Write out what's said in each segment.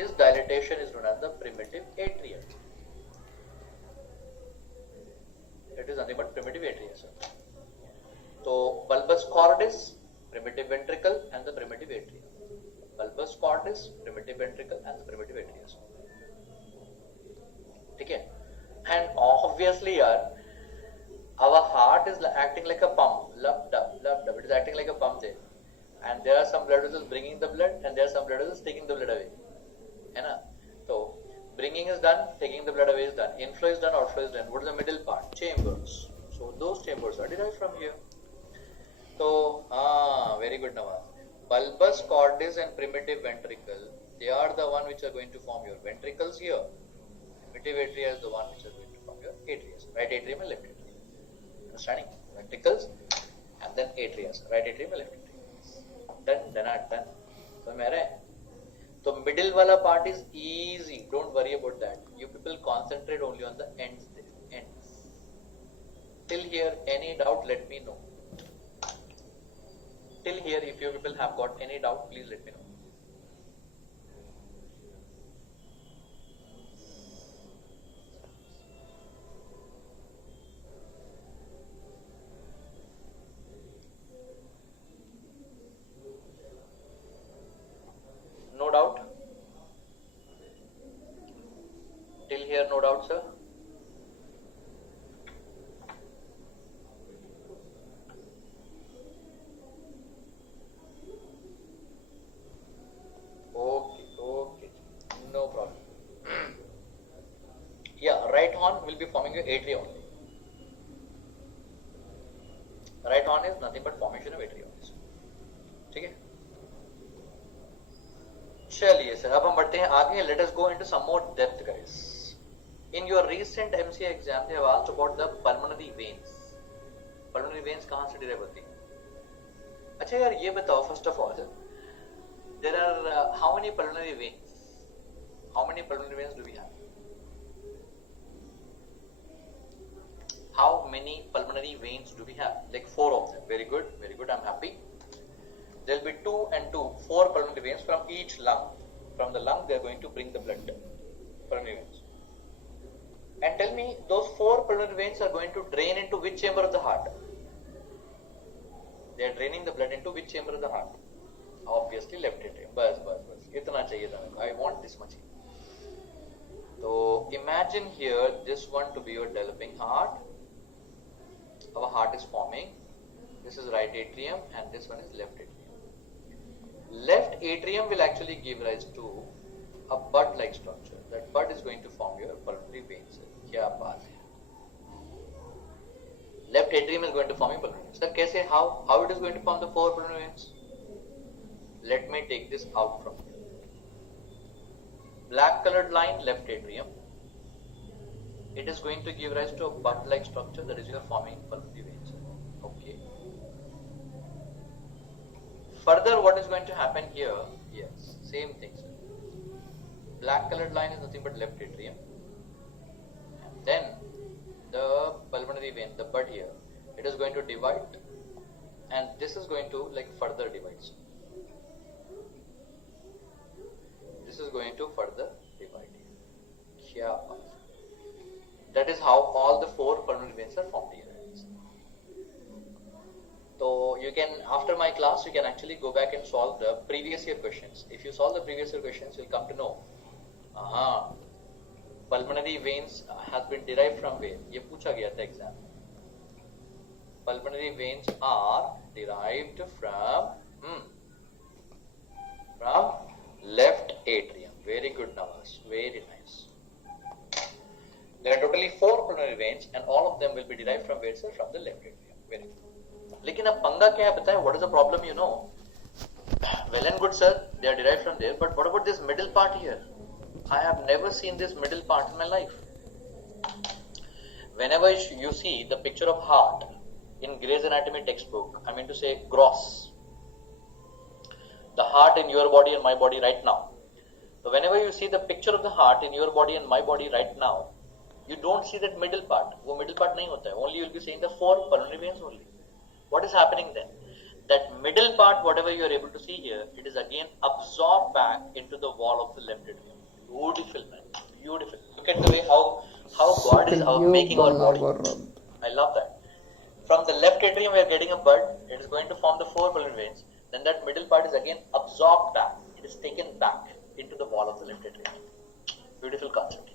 This dilatation is known as the primitive atrium. It is nothing but primitive atrium, sir. So bulbus cordis, primitive ventricle, and the primitive atrium. Bulbus cordis, primitive ventricle, and the primitive atrium. Okay, and obviously, our heart is acting like a pump. Love dub. It is acting like a pump there, and there are some blood vessels bringing the blood, and there are some blood vessels taking the blood away. So bringing is done, taking the blood away is done. Inflow is done, outflow is done. What is the middle part? Chambers. So those chambers are derived from here. So, very good, Nawaz. Bulbus cordis and primitive ventricle, they are the one which are going to form your ventricles here. Primitive atria is the one which is going to form your atria. Right atrium and left atrium. Understanding? Ventricles and then atria. Right atrium and left atrium. Done. So middle wala part is easy. Don't worry about that. You people concentrate only on the ends. Till here, any doubt, let me know. Till here, if you people have got any doubt, please let me know. No doubt? Till here, no doubt, sir? Okay, no problem. Yeah, right horn will be forming your atria only. Right horn is nothing but formation of atria only. ठीक है? चलिए sir, अब हम बढ़ते हैं आगे. Let us go into some more depth, guys. In your recent MCA exam, they have asked about the pulmonary veins. Pulmonary veins कहाँ से derive होती हैं? अच्छा यार, ये बताओ first of all. There are how many pulmonary veins? How many pulmonary veins do we have? How many pulmonary veins do we have? Like 4 of them. Very good, I'm happy. There will be 2 and 2, 4 pulmonary veins from each lung. From the lung, they are going to bring the blood. Pulmonary veins. And tell me, those 4 pulmonary veins are going to drain into which chamber of the heart? They are draining the blood into which chamber of the heart? Obviously left atrium. बस इतना चाहिए था. I want this much. So imagine here this one to be your developing heart. Our heart is forming. This is right atrium and this one is left atrium. Left atrium will actually give rise to a bud-like structure. That bud is going to form your pulmonary veins. क्या बात है? Left atrium is going to form your pulmonary veins. Sir, कैसे? How it is going to form the 4 pulmonary veins? Let me take this out from here. Black colored line, left atrium. It is going to give rise to a bud-like structure, that is you are forming pulmonary veins. Okay. Further, what is going to happen here? Yes, same thing. Black colored line is nothing but left atrium. And then the pulmonary vein, the bud here, it is going to divide. And this is going to like further divide. This is going to further divide here. That is how all the 4 pulmonary veins are formed here. So you can, after my class, you can actually go back and solve the previous year questions. If you solve the previous year questions, you'll come to know. Pulmonary veins has been derived from where? ये पूछा गया था exam. Pulmonary veins are derived from left atrium. Very good, Nawaz. Very nice. There are totally 4 pulmonary veins and all of them will be derived from where, sir? From the left atrium. Very good. लेकिन अब पंगा क्या है पता है? What is the problem, you know? Well and good, sir. They are derived from there. But what about this middle part here? I have never seen this middle part in my life. Whenever you see the picture of heart in Gray's Anatomy textbook, I mean to say gross, the heart in your body and my body right now. So whenever you see the picture of the heart in your body and my body right now, you don't see that middle part. वो middle part नहीं होता है. Only you will be seeing the 4 pulmonary veins only. What is happening then? That middle part, whatever you are able to see here, it is again absorbed back into the wall of the left atrium. that is our making our body. I love that. From the left atrium, we are getting a bud. It is going to form the 4 pulmonary veins. Then that middle part is again absorbed back. It is taken back into the wall of the left atrium. Beautiful concept.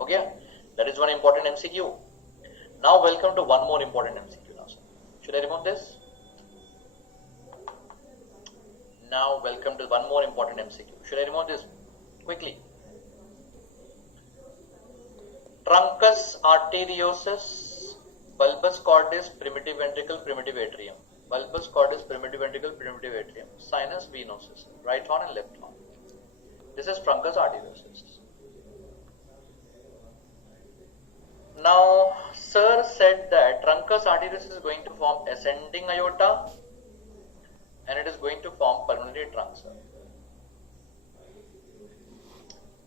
Okay, that is one important MCQ. Now welcome to one more important MCQ now, sir. Should I remove this? Now welcome to one more important MCQ. Should I remove this quickly? Truncus arteriosus, bulbus cordis, primitive ventricle, primitive atrium. Bulbus cordis, primitive ventricle, primitive atrium. Sinus venosus, right horn and left horn. This is truncus arteriosus. Now, sir said that truncus arteriosus is going to form ascending aorta and it is going to form pulmonary trunk, sir.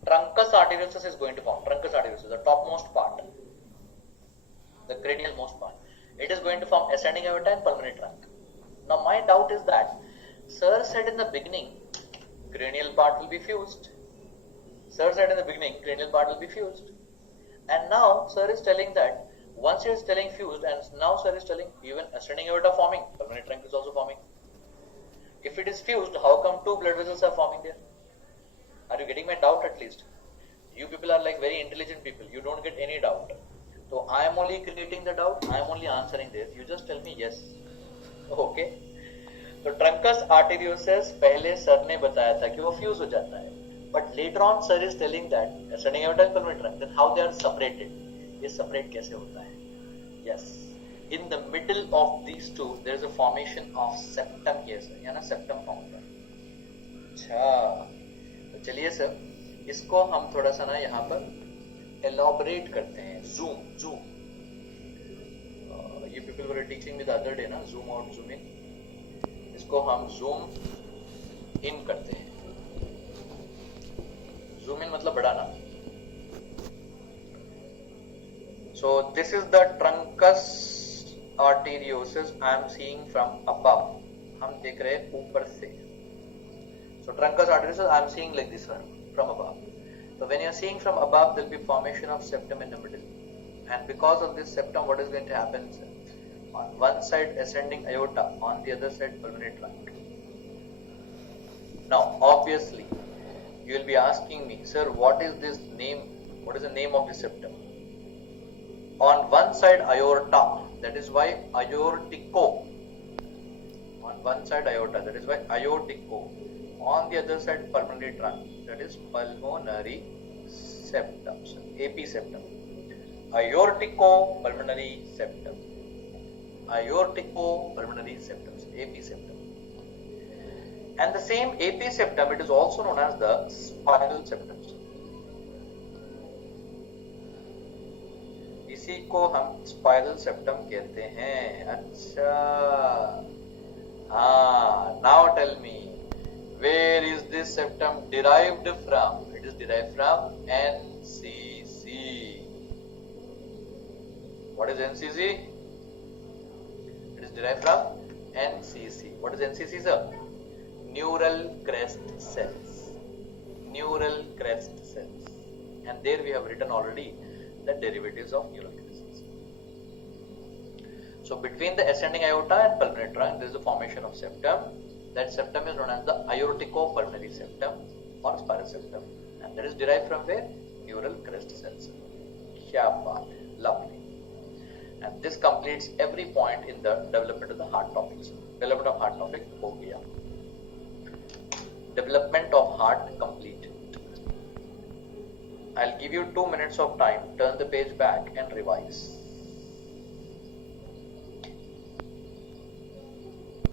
Truncus arteriosus is going to form, truncus arteriosus, the topmost part, the cranial most part. It is going to form ascending aorta and pulmonary trunk. Now, my doubt is that, sir said in the beginning, cranial part will be fused. Sir said in the beginning, cranial part will be fused. And now, sir is telling that, once he is telling fused, and now sir is telling even ascending aorta forming, pulmonary trunk is also forming. If it is fused, how come 2 blood vessels are forming there? Are you getting my doubt at least? You people are like very intelligent people. You don't get any doubt. So I am only creating the doubt. I am only answering this. You just tell me yes. Okay. तो trunks arteriosus पहले sir ने बताया था कि वो fuse हो जाता है. But later on, sir is telling that ascending aorta and pulmonary trunk, that how they are separated. ये separate कैसे होता है? Yes. In the middle of these two, there is a formation of septum here, sir. यहाँ ना septum form होता है. अच्छा. तो चलिए सर, इसको हम थोड़ा सा ना यहाँ पर elaborate करते हैं. Zoom. You people were teaching me the other day ना, zoom out, zoom in. इसको हम zoom in करते हैं. Zoom in मतलब बढ़ाना. So this is the truncus arteriosus I am seeing from above. हम देख रहे हैं ऊपर से. So truncus arteriosus I am seeing like this one from above. So when you are seeing from above, there will be formation of septum in the middle. And because of this septum, what is going to happen? On one side ascending aorta, on the other side pulmonary trunk. Now obviously, you will be asking me, sir, what is this name? What is the name of the septum? On one side aorta, that is why aortico. On one side aorta, that is why aortico. On the other side pulmonary trunk, that is pulmonary septum, AP septum. Aortico pulmonary septum. Aortico pulmonary septum, AP septum. And the same AP septum, it is also known as the spiral septum. इसी को हम spiral septum कहते हैं. अच्छा. Now tell me, where is this septum derived from? It is derived from NCC. What is NCC? It is derived from NCC. What is NCC, sir? Neural crest cells. Neural crest cells. And there we have written already the derivatives of neural crest cells. So between the ascending aorta and pulmonary trunk, there is a formation of septum. That septum is known as the aortico-pulmonary septum or spiral septum. And that is derived from where? Neural crest cells. Kya baat hai. Lovely. And this completes every point in the development of the heart topics. Development of heart topic ho gaya. Development of heart complete. I'll give you 2 minutes of time. Turn the page back and revise.